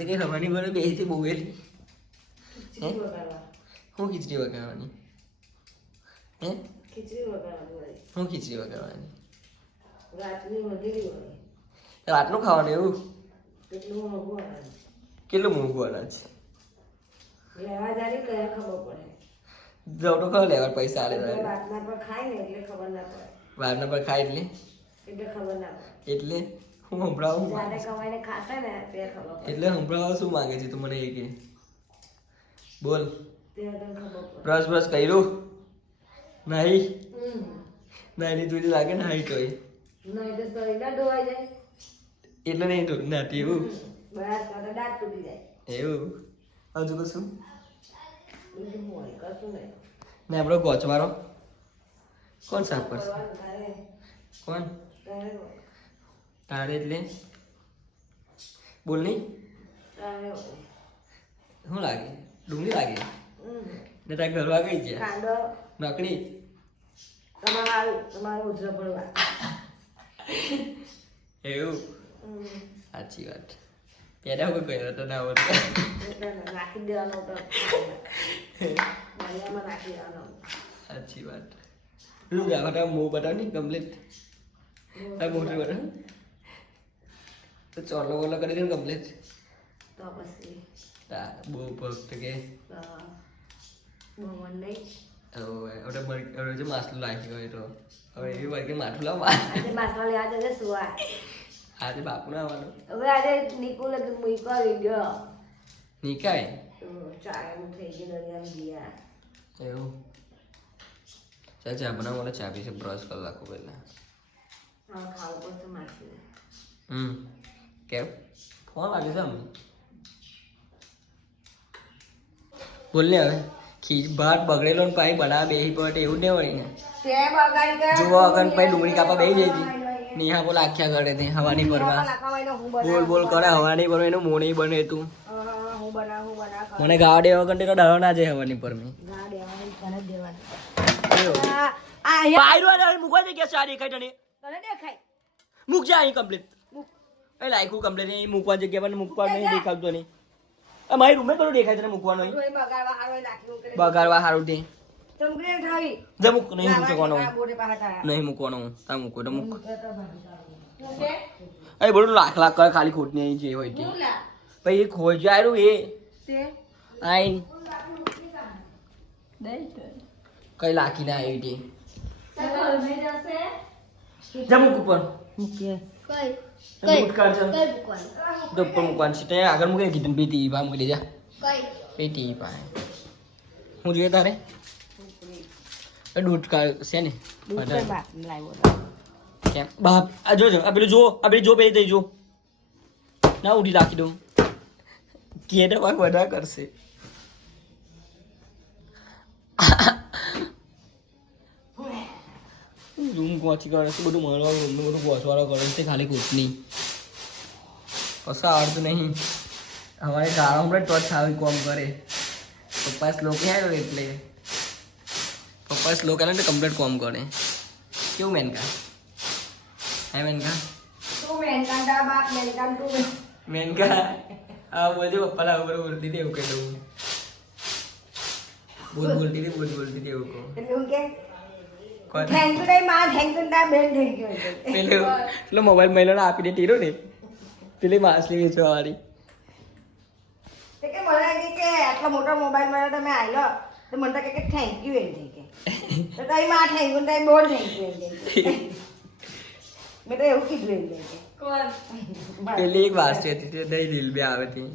કે હવાની બરે બેહીથી બોવેલી હું ખીચડી વગાડવાની હે હું ખીચડી વગાડવાની રાતનું ખાવાનું એવું કેટલું મોંઘું અનાજ જવટો ખરો લેવા પૈસા આલે વારના પર ખાય એટલે હું સંભળાવું એટલે સંભળાવો શું માંગે છે તું મને એ કે બોલ બ્રશ કર્યું નહીં નહીં તું લાગે ને હાઈ તોય એટલે નહીં તો નાતી એવું એવું હજુ કશું ને આપણો ગોચવારો કોણ સાફ કરશે કોણ તારે એટલે બોલ નહીં શું લાગે ડુંગળી લાગે ને તારે ઘરવા ગઈ છે નકડી એવું સાચી વાત પેલા કોઈ કહ્યું તો ના હોત સાચી વાત શું બતાવ મોં બતાવ નહીં કમ્પ્લીટ મોટી બતાવ તો ચોલો વોલો કરી દે ને કમ્પ્લીટ બહુ ભક્ત કે હવે માછલું લાગી હોય તો હવે એવી વાર કે માથું લાવ આજે બાપુ ના આવવાનું હવે આજે નિકુલ મૂકવા ગયો નિકાય ચાય થઈ ગઈ દરિયામાં ગયા એવું ચાલ ચા બનાવો મને ચા પીશે બ્રશ કરી નાખો પહેલા ખાવું પડશે માથું કેમ ફોન લાગે છે અમને બોલ ને હવે ભાત બગડેલો ને પાઈ બનાવે બેહી પડે એવું જ નહીં વળી ને જુઓ અગર પાઈ ડુંગળી કાપા બેહી જાય છે નેહા બોલ આખ્યા કરે તે હવાની પરવા બોલ કરે હવાની પરવા એનું મોણી બને તું મને ગાવા દેવા કંટે તો ડરો ના જાય હવાની પર મેં મૂકવા દે કે સારી દેખાય તને મૂક જા અહીં કમ્પ્લીટ એ લાયકું કમ્પ્લીટ અહીં મૂકવા જગ્યા પર મૂકવા નહીં દેખાતું નહીં મારી રૂમે કરું દેખાય તને મૂકવાનો બગાડવા સારું તે જમુક નહીં મૂકવાનો નહીં મૂકવાનો હું તા મૂકો તો મૂક એ બધું લાખ કરે ખાલી ખોટ નહીં જે હોય તે પછી એ ખોઈ જાય એ આઈ કઈ લાખી ના આવી તે જમુક ઉપર મૂકવાનું છે આગળ મૂકી કીધું પેટી ભા મૂકી દેજા પેટી પાસે હું જોઈએ તારે દૂધ છે ને કેમ બાપ આ જોજો આ પેલું જો આ પેલી જો પેલી થઈ જો ના ઉડી રાખી દઉં કે વાગ બધા કરશે રૂમ પહોંચી કરે છે બધું મળવા રૂમનું બધું પહોંચવાળો કરે છે ખાલી કૂટની કશા આવડતું નહીં અમારે ગાળો હમણાં ટચ આવી કોમ કરે પપ્પા શ્લોક આવ્યો એટલે પપ્પા શ્લોક આવ્યો એટલે કમ્પ્લીટ કોમ કરે કેવું મેનકા હે મેનકા આ બોલજો પપ્પાના ઉપર બોલતી હતી એવું કહી દઉં બોલતી હતી એવું કહું પેલો મોબાઈલ મહિલાને આપી દે ટીરો ને પેલી માછલી વેચવા વાળી આટલો મોટો મોબાઈલ મળ્યો તમે આવેલો તો મને કે થેન્ક યુ એમ કે તો તારી માં થેન્ક યુ તારી બોલ થેન્ક યુ એમ મેં તો એવું કીધું એમ કે પેલી એક વાસી હતી તે દહીં લીલ બે આવે હતી